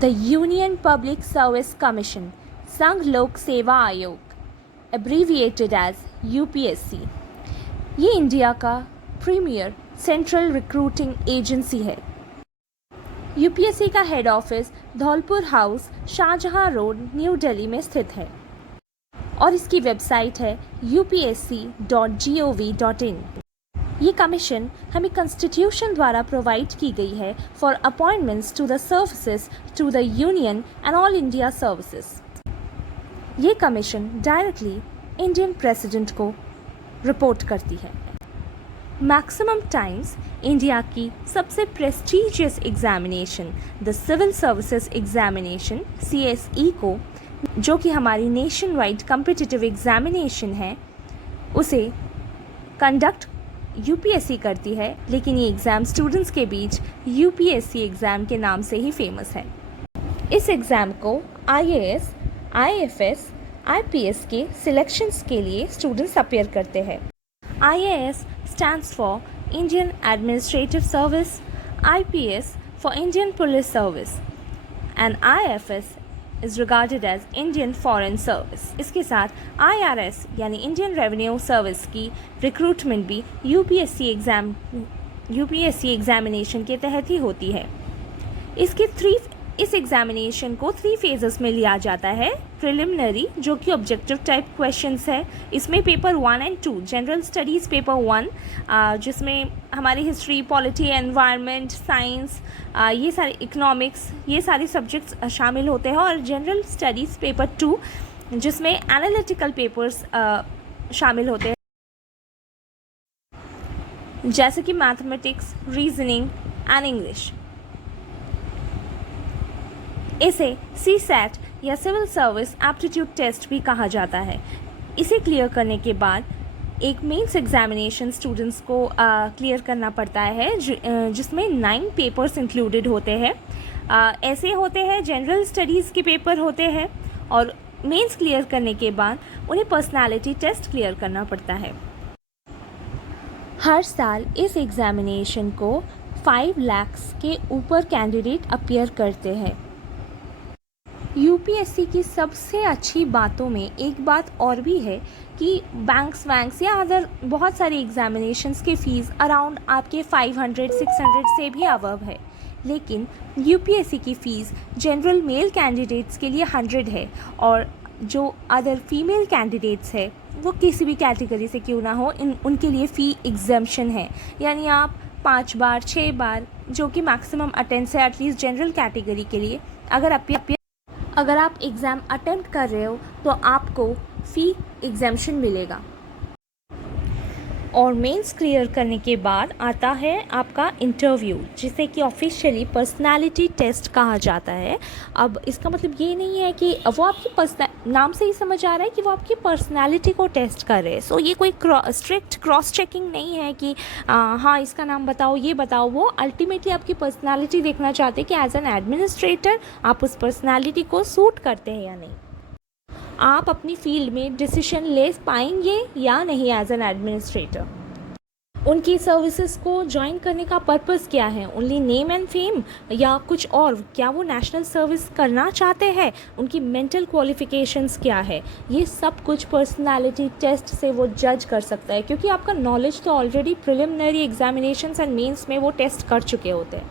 The Union Public Service Commission, संघ लोक सेवा आयोग, abbreviated as UPSC, ये इंडिया का प्रीमियर सेंट्रल रिक्रूटिंग एजेंसी है। यूपीएससी का head office Dholpur house, Shahjahan road, new Delhi में स्थित है और इसकी वेबसाइट है upsc.gov.in। ये कमीशन हमें कॉन्स्टिट्यूशन द्वारा प्रोवाइड की गई है for appointments to the services to the union and all India services. ये कमीशन डायरेक्टली इंडियन प्रेसिडेंट को रिपोर्ट करती है। मैक्सिमम टाइम्स इंडिया की सबसे prestigious examination the civil services examination CSE को, जो कि हमारी नेशन वाइड कम्पिटिटिव एग्जामिनेशन है, उसे कंडक्ट यूपीएससी करती है, लेकिन ये एग्ज़ाम स्टूडेंट्स के बीच यूपीएससी एग्ज़ाम के नाम से ही फेमस है। इस एग्ज़ाम को IAS, IFS, IPS के सिलेक्शंस के लिए स्टूडेंट्स अपेयर करते हैं। IAS stands for Indian Administrative Service, IPS for Indian Police Service and IFS is regarded as Indian Foreign Service। इसके साथ IRS यानी Indian Revenue Service की रिक्रूटमेंट भी यूपीएससी एग्जामिनेशन के तहत ही होती है। इस एग्जामिनेशन को 3 फेजेस में लिया जाता है। प्रिलिमिनरी, जो कि ऑब्जेक्टिव टाइप क्वेश्चंस है, इसमें पेपर 1 और 2, जनरल स्टडीज़ पेपर 1 जिसमें हमारी हिस्ट्री, पॉलिटी, एनवायरनमेंट, साइंस, ये सारे इकोनॉमिक्स, ये सारे सब्जेक्ट्स शामिल होते हैं, और जनरल स्टडीज़ पेपर 2 जिसमें एनालिटिकल पेपर्स शामिल होते हैं, जैसे कि मैथमेटिक्स, रीजनिंग एंड इंग्लिश। इसे CSAT या सिविल सर्विस एप्टीट्यूड टेस्ट भी कहा जाता है। इसे क्लियर करने के बाद एक मेंस एग्जामिनेशन स्टूडेंट्स को क्लियर करना पड़ता है, जिसमें 9 पेपर्स इंक्लूडेड होते हैं। ऐसे होते हैं, जनरल स्टडीज़ के पेपर होते हैं, और मेंस क्लियर करने के बाद उन्हें पर्सनालिटी टेस्ट क्लियर करना पड़ता है। हर साल इस एग्जामिनेशन को 5 लाख के ऊपर कैंडिडेट अपीयर करते हैं। यूपीएससी की सबसे अच्छी बातों में एक बात और भी है कि बैंक्स या अदर बहुत सारी एग्जामिनेशंस की फ़ीस अराउंड आपके 500-600 से भी अबव है, लेकिन यूपीएससी की फ़ीस जनरल मेल कैंडिडेट्स के लिए 100 है, और जो अदर फीमेल कैंडिडेट्स है वो किसी भी कैटेगरी से क्यों ना हो, उनके लिए फ़ी एग्जम्पशन है। यानी आप 5 बार 6 बार, जो कि मैक्सिमम अटेम्प्ट है एटलीस्ट जनरल कैटेगरी के लिए, अगर आप एग्ज़ाम अटेम्प्ट कर रहे हो तो आपको फ़ी एग्जम्पशन मिलेगा। और मेंस क्लियर करने के बाद आता है आपका इंटरव्यू, जिसे कि ऑफिशियली पर्सनालिटी टेस्ट कहा जाता है। अब इसका मतलब ये नहीं है कि वो आपकी नाम से ही समझ आ रहा है कि वो आपकी पर्सनालिटी को टेस्ट कर रहे हैं। सो ये कोई स्ट्रिक्ट क्रॉस चेकिंग नहीं है कि हाँ इसका नाम बताओ, ये बताओ। वो अल्टीमेटली आपकी पर्सनालिटी देखना चाहते हैं कि एज एन एडमिनिस्ट्रेटर आप उस पर्सनालिटी को सूट करते हैं या नहीं, आप अपनी फील्ड में डिसीजन ले पाएंगे या नहीं एज एन एडमिनिस्ट्रेटर। उनकी सर्विसेज को ज्वाइन करने का पर्पस क्या है, ओनली नेम एंड फेम या कुछ और, क्या वो नेशनल सर्विस करना चाहते हैं, उनकी मेंटल क्वालिफिकेशंस क्या है, ये सब कुछ पर्सनालिटी टेस्ट से वो जज कर सकता है, क्योंकि आपका नॉलेज तो already preliminary examinations and mains में वो टेस्ट कर चुके होते हैं।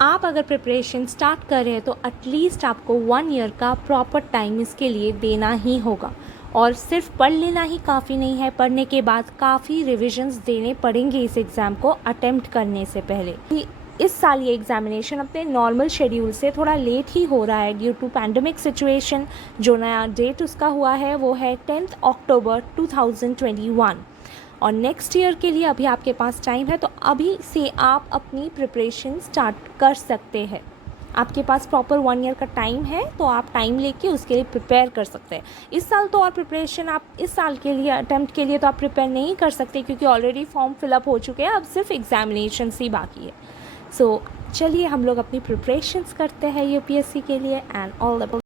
आप अगर प्रिपरेशन स्टार्ट कर रहे हैं तो एटलीस्ट आपको 1 ईयर का प्रॉपर टाइम इसके लिए देना ही होगा, और सिर्फ पढ़ लेना ही काफ़ी नहीं है। पढ़ने के बाद काफ़ी रिविजन्स देने पड़ेंगे इस एग्ज़ाम को अटेम्प्ट करने से पहले। इस साल ये एग्ज़ामिनेशन अपने नॉर्मल शेड्यूल से थोड़ा लेट ही हो रहा है ड्यू टू पैंडमिक सिचुएशन। जो नया डेट उसका हुआ है वो है 10 अक्टूबर 2021, और नेक्स्ट ईयर के लिए अभी आपके पास टाइम है, तो अभी से आप अपनी प्रिपरेशन स्टार्ट कर सकते हैं। आपके पास प्रॉपर 1 ईयर का टाइम है, तो आप टाइम लेके उसके लिए प्रिपेयर कर सकते हैं। इस साल तो और प्रिपरेशन आप इस साल के लिए अटेम्प्ट के लिए तो आप प्रिपेयर नहीं कर सकते, क्योंकि ऑलरेडी फॉर्म फिलअप हो चुके हैं, अब सिर्फ एग्जामिनेशन ही बाकी है। सो चलिए हम लोग अपनी प्रिपरेशंस करते हैं यूपीएससी के लिए, एंड ऑल द